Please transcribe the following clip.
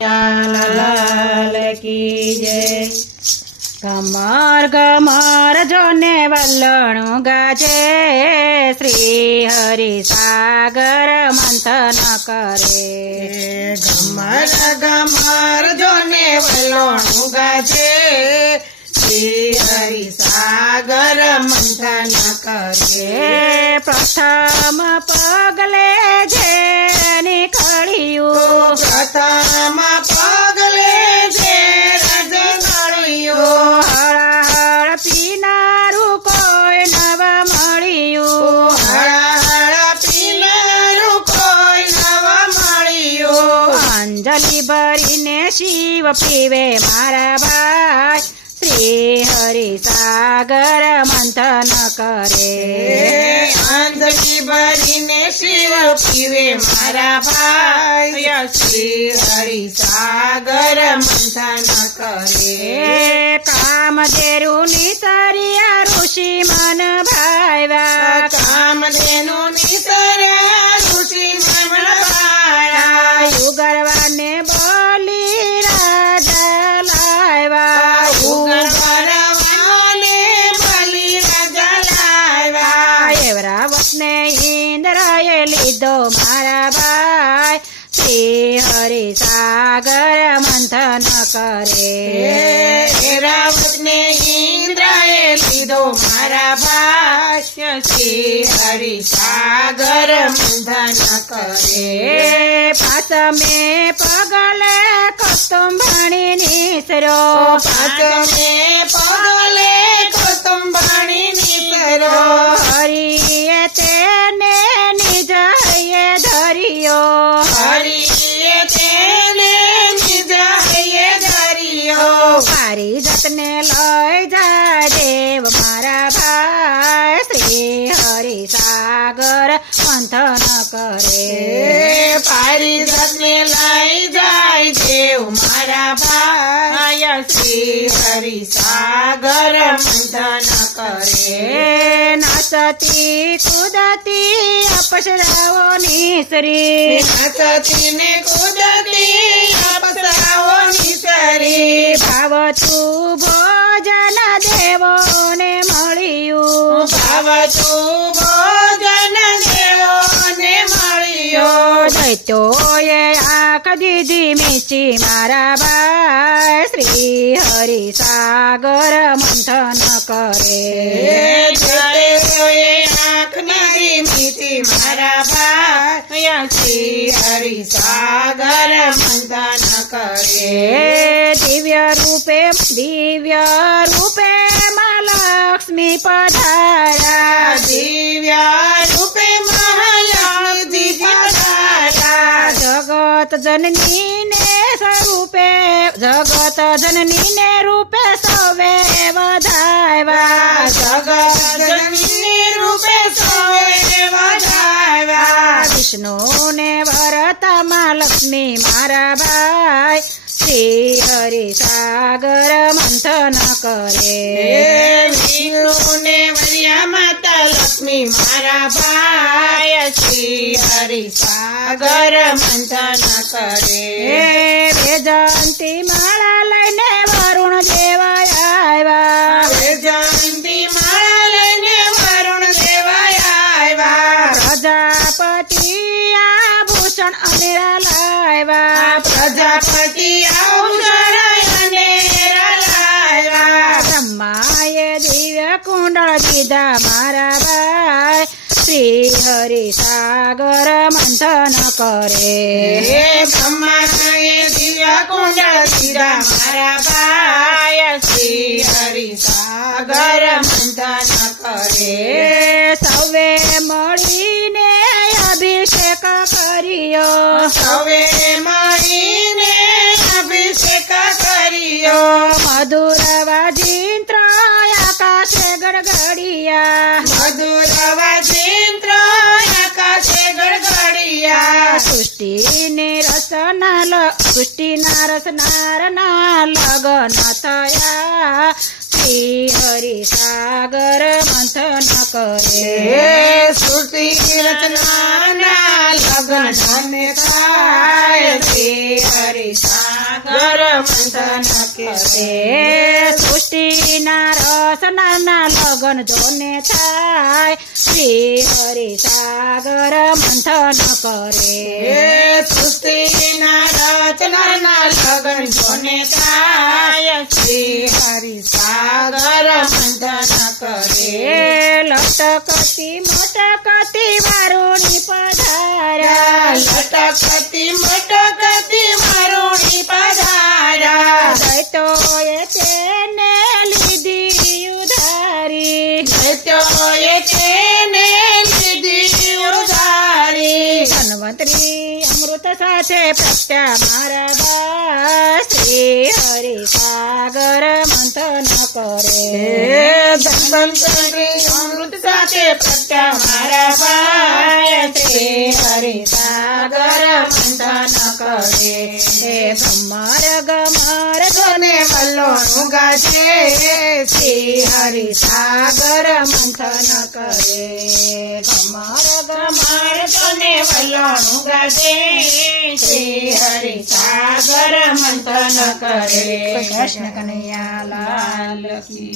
લાલ કી જય। ઘમર ઘમર જોને વલણું ગાજે, શ્રી હરિ સાગર મંથન કરે। ઘમર ઘમર જોને વલણું ગાજે, શ્રી હરિ સાગર મંથન કરે। પ્રથમ પગલે જે નીકળ્યું, પ્રથમ પગલે જે રજનળિયું, હળહળ પીનારું કોઈ નવ મળ્યું, હળહળ પીનારું કોઈ નવ મળ્યું। અંજલિ ભરીને શિવ પીવે મારા ભાઈ, શ્રી હરિ સાગર મંથન કરે। અંજલિ ભરીને શિવ પીવે મારા ભાઈ, શ્રી હરિ સાગર મંથન કરે। કામધેરુ નિસર્યા ઋષિ મન ભાવ્યા, કામધેનુ નિસર્યા ઋષિ મન ભાવ્યા। યુગરવાને બોલી રાજા લાવ્યા, ઉગરવાને બલિ રાજા લાવ્યા। એવરાવતને ઇન્દ્રએ લીધો મારા ભાઈ, શ્રી હરિ સાગર મંથન કરે। એરાવતને ઇન્દ્રએ લીધો મારા ભાઈ, શ્રી હરિ સાગર મંથન કરે। પાસમે પગલે કૌસ્તુંભણી નિસરો, પાંચમે પગલે કૌસ્તુંભણી નિસરો, હરિએ તેને નિજ હૈયે ધર્યો, હરિએ તેને નિજ હૈયે ધર્યો। પારિજાતને લઈ જાય દેવ મારા ભાઈ, શ્રી હરિ સાગર મંથન કરે। પારિજાતને લઈ જાય દેવ મારા ભાઈ, શ્રી હરિ સાગર મંથન કરે। નાચતી કુદતી અપસરાઓ નિસરી, નાચતી ને કુદતી અપ્સરાઓ નિસરી, ભાવતું ભોજન દેવોને મળ્યું, ભાવતું ભોજન દેવોને મળ્યો। દૈત્યોએ આંખ દીધી મીચી મારા ભાઈ, શ્રી હરિ સાગર મંથન કરે। જયદેવોએ આંખ નરી મીઠી મારા ભાઈ, શ્રી હરિ સાગર મંથન કરે। દિવ્ય રૂપે માં લક્ષ્મી પધારા, દિવ્ય રૂપે મહાલક્ષ્મી પધારા। જગત જનની ને સ્વરૂપે, જગત જનની ને રૂપે સૌએ વધાવ્યા, જગત જનની રૂપે સૌએ વધાવ્યા। વિષ્ણુ ને વરતામાં લક્ષ્મી મારા ભાઈ, શ્રી હરિ સાગર મંથન કરે। વિષ્ણુને વર્યા માતા લક્ષ્મી મારા ભાઈ, શ્રી હરિ સાગર મંથન કરે। વેજંતી માળા લઈને વરુણ દેવા આવ્યા, જયંતી માળા લઈને વરુણ દેવા આવ્યા। પ્રજાપતિ આભૂષણ અનેરા લાવ્યા, પ્રજાપતિ આભૂષણ અનેરા લાવ્યા। બ્રહ્માએ દિવ્ય કુંડળ દીધા મારા ભાઈ, શ્રી હરિ સાગર મંથન કરે। બ્રહ્માએ દિવ્ય કુંડળ દીધા મારા ભાઈ, શ્રી હરિ સાગર મંથન કરે। સૌએ મળીને અભિષેક કર્યો, સૌએ મળીને અભિષેક કર્યો। મધુર વાજિંત્ર આકાશે ગડગડિયા, મધુર વાજિંત્ર આકાશે ગડગડિયા। સૃષ્ટિના રસનારના લગન થયા, શ્રી હરિ સાગર મંથન કરે હે સૃષ્ટિ રચનાના લગ્ન ધન્ય થાય શ્રી હરિ સાગર મંથન કરે હે સૃષ્ટિના રચનાના લગ્ન જોને થાય શ્રી હરિ સાગર મંથન કરે હે સૃષ્ટિના રચનાના લગ્ન જોને થાય શ્રી હરિ સાગર મંથન કરે હે લટકતી મટકતી વારુણી પધાર્યા લટકતી મટકતી મારુણી પધાર્યા દૈત્યોએ તેને લીધી ઉધારી દૈત્યોએ તેને લીધી ઉધારી ધન્વંતરી અમૃત સાથે પ્રત્યા મારા બા શ્રી હરિ સાગર મંથન કરે ધન્વંતરી અમૃત સાથે પ્રત્યા મારા ભાઈ શ્રી હરિ સાગર મંથન કરે હે બ્રહ્માર્ગ માર્ગ ને વલ્લોનું ગાજે શ્રી હરિ સાગર મંથન કરે માર્ગ માર્ગને વલ્લોનું ગાજે શ્રી હરિ સાગર મંથન કરે કૃષ્ણ કનૈયા લાલ કી